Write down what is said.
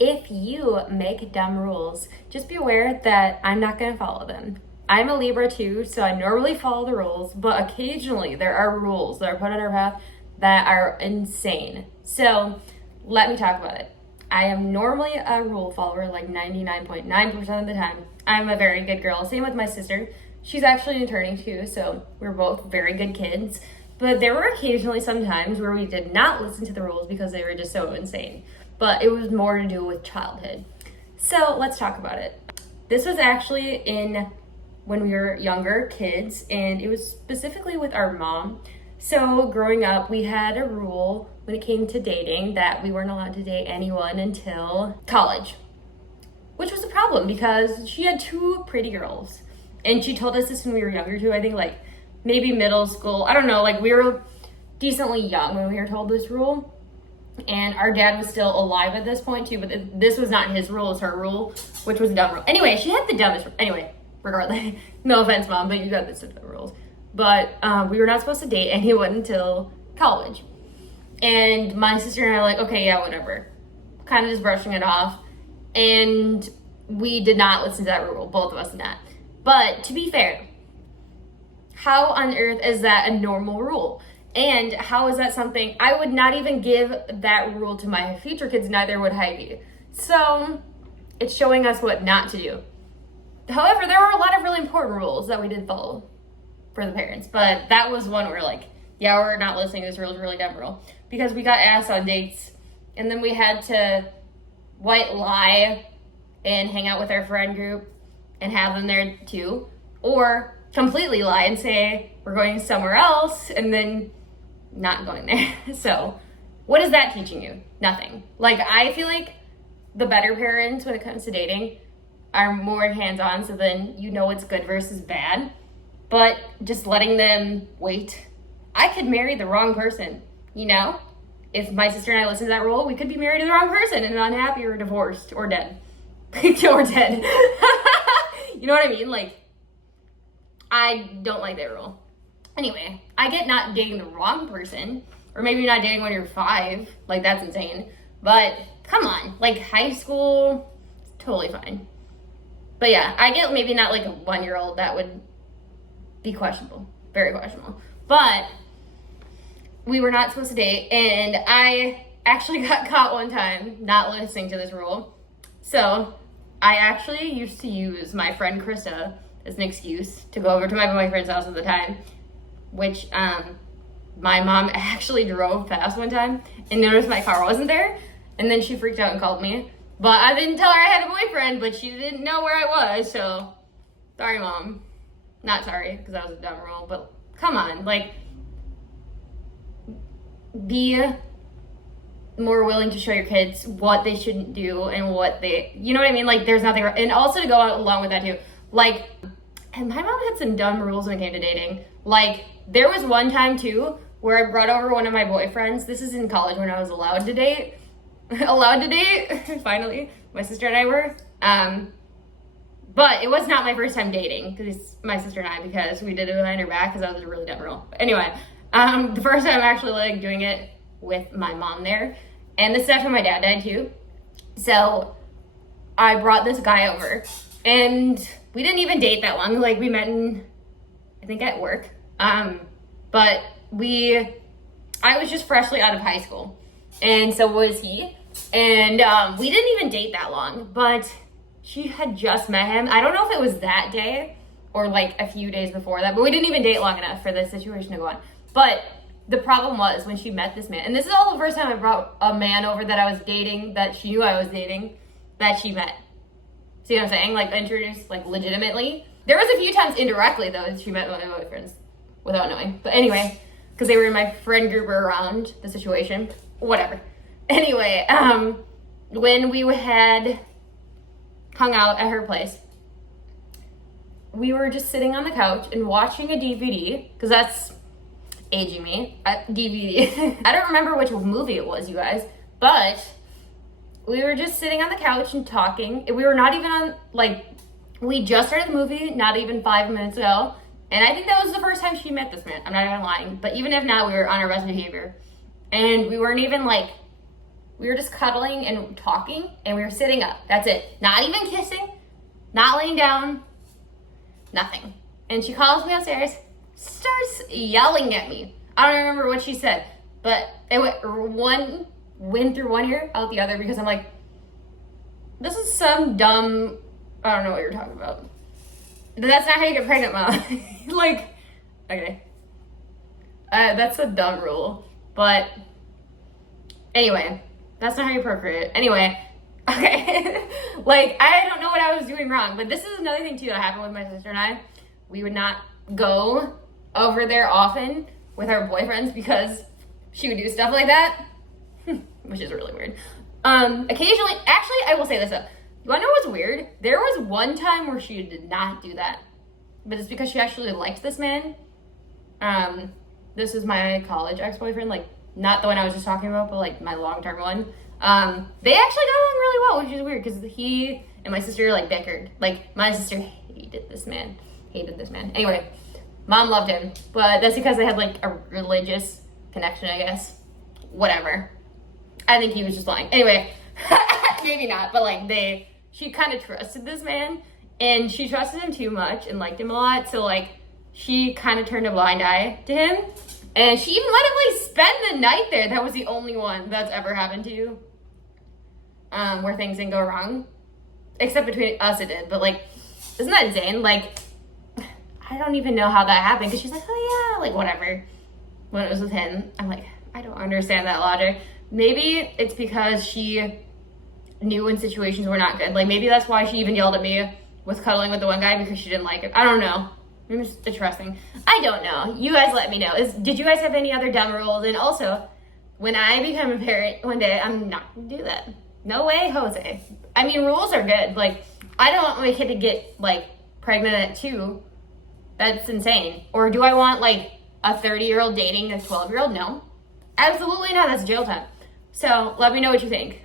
If you make dumb rules, just be aware that I'm not going to follow them. I'm a Libra too, so I normally follow the rules, but occasionally there are rules that are put on our path that are insane. So let me talk about it. I am normally a rule follower like 99.9% of the time. I'm a very good girl. Same with my sister. She's actually an attorney too, so we're both very good kids. But there were occasionally some times where we did not listen to the rules because they were just so insane. But it was more to do with childhood. So let's talk about it. This was actually in when we were younger kids, and it was specifically with our mom. So growing up, we had a rule when it came to dating that we weren't allowed to date anyone until college, which was a problem because she had two pretty girls. And she told us this when we were younger too, I think like maybe middle school. I don't know, like we were decently young when we were told this rule. And our dad was still alive at this point too, but this was not his rule, it was her rule, which was a dumb rule. Anyway, she had the dumbest, anyway, regardless, no offense mom, but you got the dumb rules. But we were not supposed to date anyone until college. And my sister and I were like, okay, yeah, whatever. Kind of just brushing it off. And we did not listen to that rule, both of us did not. But to be fair, how on earth is that a normal rule? And how is that something, I would not even give that rule to my future kids, neither would Heidi. So it's showing us what not to do. However, there were a lot of really important rules that we did follow for the parents, but that was one where like, yeah, we're not listening to this rule, is really dumb rule. Because we got asked on dates, and then we had to white lie and hang out with our friend group and have them there too, or completely lie and say we're going somewhere else and then not going there. So what is that teaching you? Nothing. Like, I feel like the better parents when it comes to dating are more hands-on, so then you know what's good versus bad. But just letting them wait. I could marry the wrong person, you know? If my sister and I listened to that rule, we could be married to the wrong person and unhappy or divorced or dead. Or dead. You know what I mean? Like, I don't like that rule. Anyway, I get not dating the wrong person, or maybe not dating when you're 5, like that's insane. But come on, like high school, totally fine. But yeah, I get maybe not like a 1-year-old, that would be questionable, very questionable. But we were not supposed to date, and I actually got caught one time not listening to this rule. So I actually used to use my friend Krista as an excuse to go over to my boyfriend's house at the time, which my mom actually drove past one time and noticed my car wasn't there, and then she freaked out and called me. But I didn't tell her I had a boyfriend, but she didn't know where I was, so sorry, Mom. Not sorry, because that was a dumb rule, but come on, like, be more willing to show your kids what they shouldn't do and what they, you know what I mean? Like, there's nothing, and also to go out along with that too. Like, and my mom had some dumb rules when it came to dating. Like, there was one time too where I brought over one of my boyfriends. This is in college when I was allowed to date. Finally, my sister and I were. But it was not my first time dating, because my sister and I, because we did it behind her back, because that was a really dumb rule. But anyway, the first time actually like doing it with my mom there, and this is after my dad died too. So I brought this guy over, and we didn't even date that long. Like, we met in, I think, at work. But I was just freshly out of high school, and so was he. And we didn't even date that long, but she had just met him. I don't know if it was that day or like a few days before that, but we didn't even date long enough for this situation to go on. But the problem was when she met this man, and this is all the first time I brought a man over that I was dating, that she knew I was dating, that she met. See what I'm saying? Like, introduced, like, legitimately. There was a few times indirectly, though, she met my boyfriends without knowing. But anyway, because they were in my friend group or around the situation. Whatever. Anyway, when we had hung out at her place, we were just sitting on the couch and watching a DVD, because that's aging me, DVD. I don't remember which movie it was, you guys, but we were just sitting on the couch and talking. We were not even on, like, we just started the movie not even 5 minutes ago, and I think that was the first time she met this man. I'm not even lying, but even if not, we were on our best behavior, and we weren't even, like, We were just cuddling and talking, and we were sitting up. That's it. Not even kissing, not laying down, nothing. And she calls me upstairs, starts yelling at me. I don't remember what she said, but it went through one ear, out the other, because I'm like, this is some dumb, I don't know what you're talking about. That's not how you get pregnant, Mom. Like, okay. That's a dumb rule. But anyway, that's not how you procreate. Anyway, okay. Like, I don't know what I was doing wrong, but this is another thing too that happened with my sister and I. We would not go over there often with our boyfriends because she would do stuff like that, which is really weird. Occasionally, actually, I will say this though. You wanna know what's weird? There was one time where she did not do that, but it's because she actually liked this man. This is my college ex-boyfriend, like not the one I was just talking about, but like my long-term one. They actually got along really well, which is weird because he and my sister like bickered. Like my sister hated this man. Anyway, Mom loved him, but that's because they had like a religious connection, I guess. Whatever. I think he was just lying. Anyway, maybe not, but like she kind of trusted this man, and she trusted him too much and liked him a lot, so like she kind of turned a blind eye to him, and she even let him like spend the night there. That was the only one that's ever happened to you, where things didn't go wrong, except between us it did. But like, isn't that insane? Like, I don't even know how that happened, because she's like, oh yeah, like whatever, when it was with him. I'm like, I don't understand that logic. Maybe it's because she knew when situations were not good. Like maybe that's why she even yelled at me with cuddling with the one guy, because she didn't like it. I don't know. Maybe it's interesting. I don't know. You guys let me know. Did you guys have any other dumb rules? And also, when I become a parent one day, I'm not gonna do that. No way, Jose. I mean, rules are good. Like, I don't want my kid to get like pregnant at 2. That's insane. Or do I want like a 30-year-old dating a 12-year-old? No. Absolutely not. That's jail time. So let me know what you think.